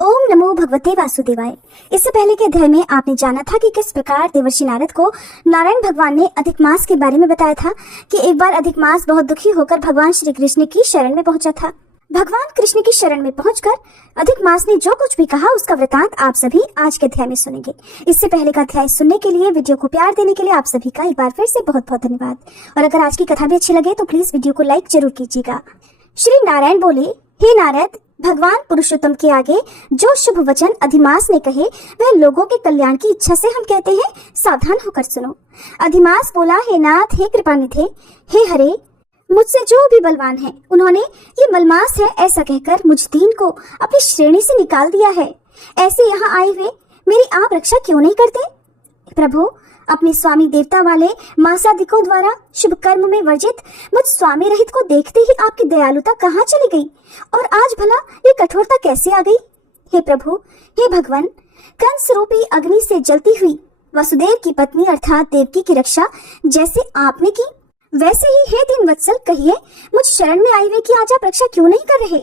ओम नमो भगवते वासुदेवाय। इससे पहले के अध्याय में आपने जाना था कि किस प्रकार देवर्षि नारद को नारायण भगवान ने अधिक मास के बारे में बताया था कि एक बार अधिक मास बहुत दुखी होकर भगवान श्री कृष्ण की शरण में पहुंचा था। भगवान कृष्ण की शरण में पहुंचकर अधिक मास ने जो कुछ भी कहा उसका वृतांत आप सभी आज के अध्याय में सुनेंगे। इससे पहले का अध्याय सुनने के लिए, वीडियो को प्यार देने के लिए आप सभी का एक बार फिर से बहुत बहुत धन्यवाद। और अगर आज की कथा भी अच्छी लगे तो प्लीज वीडियो को लाइक जरूर कीजिएगा। श्री नारायण बोले, हे नारद, भगवान पुरुषोत्तम के आगे जो शुभ वचन अधिमास ने कहे वह लोगों के कल्याण की इच्छा से हम कहते हैं, सावधान होकर सुनो। अधिमास बोला, हे नाथ, हे कृपानिधे, हे हरे, मुझसे जो भी बलवान है उन्होंने ये मलमास है ऐसा कहकर मुझ दीन को अपनी श्रेणी से निकाल दिया है। ऐसे यहाँ आए हुए मेरी आप रक्षा क्यों नहीं करते? प्रभु, अपने स्वामी देवता वाले मासादिकों द्वारा शुभ कर्म में वर्जित मुझ स्वामी रहित को देखते ही आपकी दयालुता कहाँ चली गई और आज भला ये कठोरता कैसे आ गई? हे प्रभु, हे भगवान, कंस रूपी अग्नि से जलती हुई वसुदेव की पत्नी अर्थात देवकी की रक्षा जैसे आपने की वैसे ही हे दीन वत्सल, कहिए मुझ शरण में आई हुए की आज आप रक्षा क्यों नहीं कर रहे?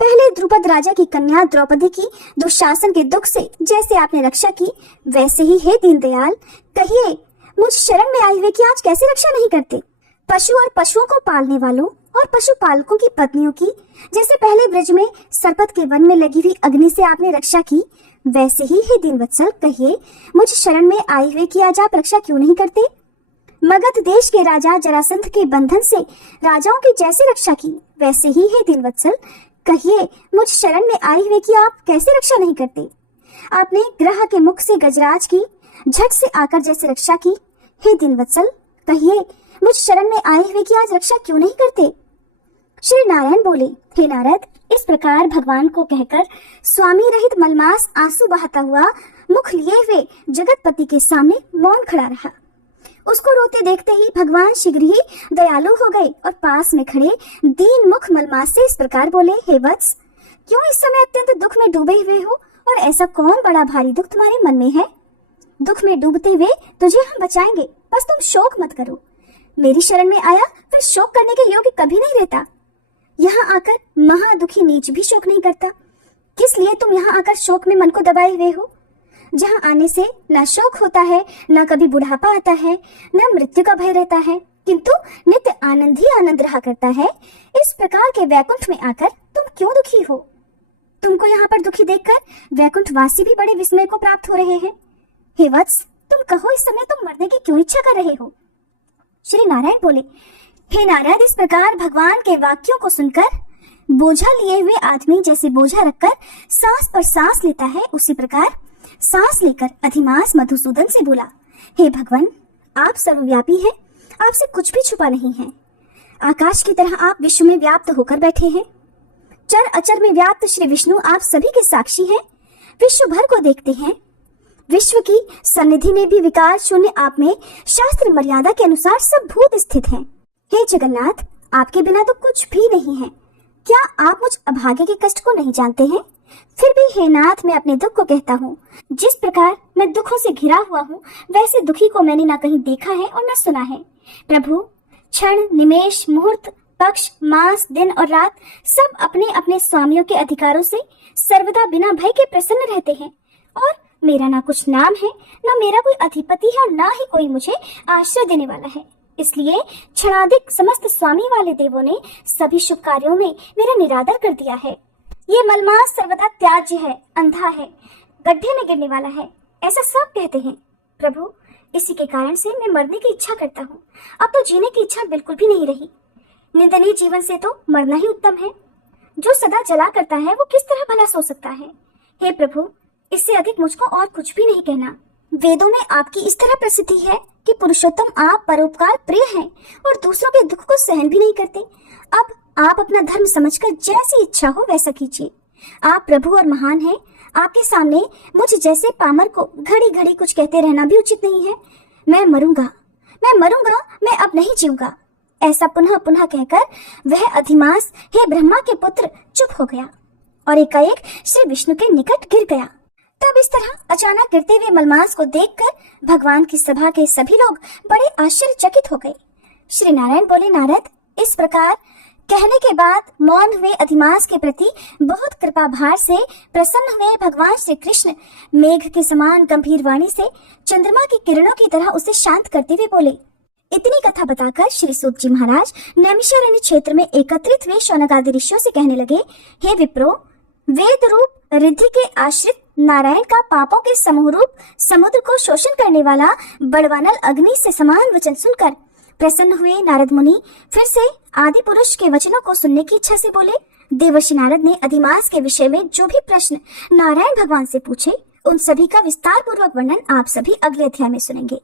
पहले द्रुपद राजा की कन्या द्रौपदी की दुशासन के दुख से जैसे आपने रक्षा की वैसे ही हे दीन दयाल, कहिए मुझ शरण में आई हुए की आज कैसे रक्षा नहीं करते? पशु और पशुओं को पालने वालों और पशुपालकों की पत्नियों की जैसे पहले ब्रज में सरपत के वन में लगी हुई अग्नि से आपने रक्षा की वैसे ही हे दीन वत्सल, कहिए मुझ शरण में आई हुए की आज आप रक्षा क्यों नहीं करते? मगध देश के राजा जरासंध के बंधन से राजाओं की जैसे रक्षा की वैसे ही हे दीन वत्सल, कहिए मुझ शरण में आई हुए की आप कैसे रक्षा नहीं करते? आपने ग्रह के मुख से गजराज की झट से आकर जैसे रक्षा की हे दीन वत्सल, कहिए मुझ शरण में आए हुए की आज रक्षा क्यों नहीं करते? श्री नारायण बोले, हे नारद, इस प्रकार भगवान को कहकर स्वामी रहित मलमास आंसू बहाता हुआ मुख लिए हुए जगतपति के सामने मौन खड़ा रहा। उसको रोते देखते ही भगवान शीघ्र ही दयालु हो गए और पास में खड़े दीन मुख मलमास से इस प्रकार बोले, हे वत्स, क्यों इस समय अत्यंत दुख में डूबे हुए हो और ऐसा कौन बड़ा भारी दुख तुम्हारे मन में है? दुख में डूबते हुए तुझे हम बचाएंगे, बस तुम शोक मत करो। मेरी शरण में आया फिर शोक करने के योग्य कभी नहीं रहता। यहाँ आकर महादुखी नीच भी शोक नहीं करता। किस लिए तुम यहाँ आकर शोक में मन को दबाए हुए हो? जहाँ आने से न शोक होता है, न कभी बुढ़ापा आता है, न मृत्यु का भय रहता है, किंतु नित्य आनंद ही आनंद रहा करता है। इस प्रकार के वैकुंठ में आकर तुम क्यों दुखी हो? तुमको यहाँ पर दुखी देखकर वैकुंठ वासी भी बड़े विस्मय को प्राप्त हो रहे हैं। हे वत्स, तुम कहो इस समय तुम मरने की क्यों इच्छा कर रहे हो? श्री नारायण बोले, हे नारद, इस प्रकार भगवान के वाक्यों को सुनकर बोझा लिए हुए आदमी जैसे बोझा रखकर सांस पर सांस लेता है उसी प्रकार सांस लेकर अधिमास मधुसूदन से बोला, हे भगवान, आप सर्वव्यापी हैं, आपसे कुछ भी छुपा नहीं है। आकाश की तरह आप विश्व में व्याप्त होकर बैठे हैं। चर अचर में व्याप्त श्री विष्णु आप सभी के साक्षी हैं, विश्व भर को देखते हैं। विश्व की सन्निधि में भी विकार शून्य आप में शास्त्र मर्यादा के अनुसार सब भूत स्थित हैं। हे जगन्नाथ, आपके बिना तो कुछ भी नहीं है। क्या आप मुझ अभागे के कष्ट को नहीं जानते हैं? फिर भी हे नाथ, मैं अपने दुख को कहता हूँ। जिस प्रकार मैं दुखों से घिरा हुआ हूँ वैसे दुखी को मैंने ना कहीं देखा है और न सुना है। प्रभु, क्षण, निमेष, मुहूर्त, पक्ष, मास, दिन और रात सब अपने अपने स्वामियों के अधिकारों से सर्वदा बिना भय के प्रसन्न रहते हैं और मेरा ना कुछ नाम है, ना मेरा कोई अधिपति है और ना ही कोई मुझे आश्रय देने वाला है। इसलिए क्षणाधिक समस्त स्वामी वाले देवों ने सभी शुभ कार्यों में मेरा निरादर कर दिया है। ये मलमास सर्वदा त्याज्य है, अंधा है, गड्ढे में गिरने वाला है, ऐसा सब कहते हैं। प्रभु, इसी के कारण से मैं मरने की इच्छा करता हूँ। अब तो जीने की इच्छा बिल्कुल भी नहीं रही। निंदनीय जीवन से तो मरना ही उत्तम है। जो सदा जला करता है वो किस तरह भला सो सकता है? हे प्रभु, इससे अधिक मुझको और कुछ भी नहीं कहना। वेदों में आपकी इस तरह प्रसिद्धि है कि पुरुषोत्तम आप परोपकार प्रिय हैं और दूसरों के दुख को सहन भी नहीं करते। अब आप अपना धर्म समझकर जैसी इच्छा हो वैसा कीजिए। आप प्रभु और महान हैं। आपके सामने मुझ जैसे पामर को घड़ी घड़ी कुछ कहते रहना भी उचित नहीं है। मैं मरूंगा, मैं अब नहीं जीऊंगा, ऐसा पुनः पुनः कहकर वह अधिमास हे ब्रह्मा के पुत्र चुप हो गया और एकाएक श्री विष्णु के निकट गिर गया। तब इस तरह अचानक गिरते हुए मलमास को देखकर भगवान की सभा के सभी लोग बड़े आश्चर्यचकित हो गए। श्री नारायण बोले, नारद, इस प्रकार कहने के बाद मौन हुए अधिमास के प्रति बहुत कृपा भार से प्रसन्न हुए भगवान श्री कृष्ण मेघ के समान गंभीर वाणी से चंद्रमा की किरणों की तरह उसे शांत करते हुए बोले। इतनी कथा बताकर श्री सूत जी महाराज नैमिषारण्य क्षेत्र में एकत्रित हुए शौनकादि ऋषियों से कहने लगे, हे विप्रो, वेद रूप रिद्धि के आश्रित नारायण का पापों के समूह रूप समुद्र को शोषण करने वाला बड़वानल अग्नि से समान वचन सुनकर प्रसन्न हुए नारद मुनि फिर से आदि पुरुष के वचनों को सुनने की इच्छा से बोले। देवर्षि नारद ने अधिमास के विषय में जो भी प्रश्न नारायण भगवान से पूछे उन सभी का विस्तार पूर्वक वर्णन आप सभी अगले अध्याय में सुनेंगे।